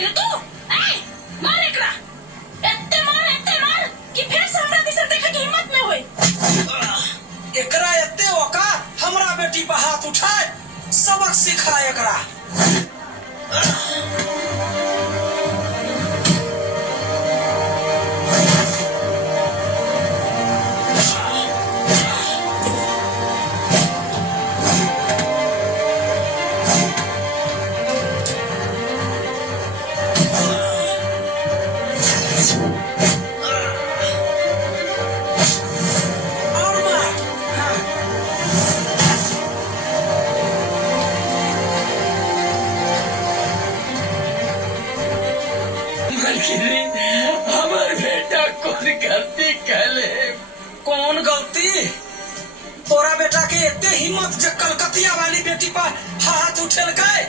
गइले तू। ए मार एकरा, एत्ते मार कि फिर से हमरा दिसन देखे की हिम्मत न होई। एकरा एत्ते औकात हमरा बेटी पर हाथ उठाए, सबक सिखा एकरा। हमार बेटा कौन गलती कैले? कौन गलती? तोरा बेटा के एते हिम्मत जे कलकतिया वाली बेटी पर हाथ उठेल गए।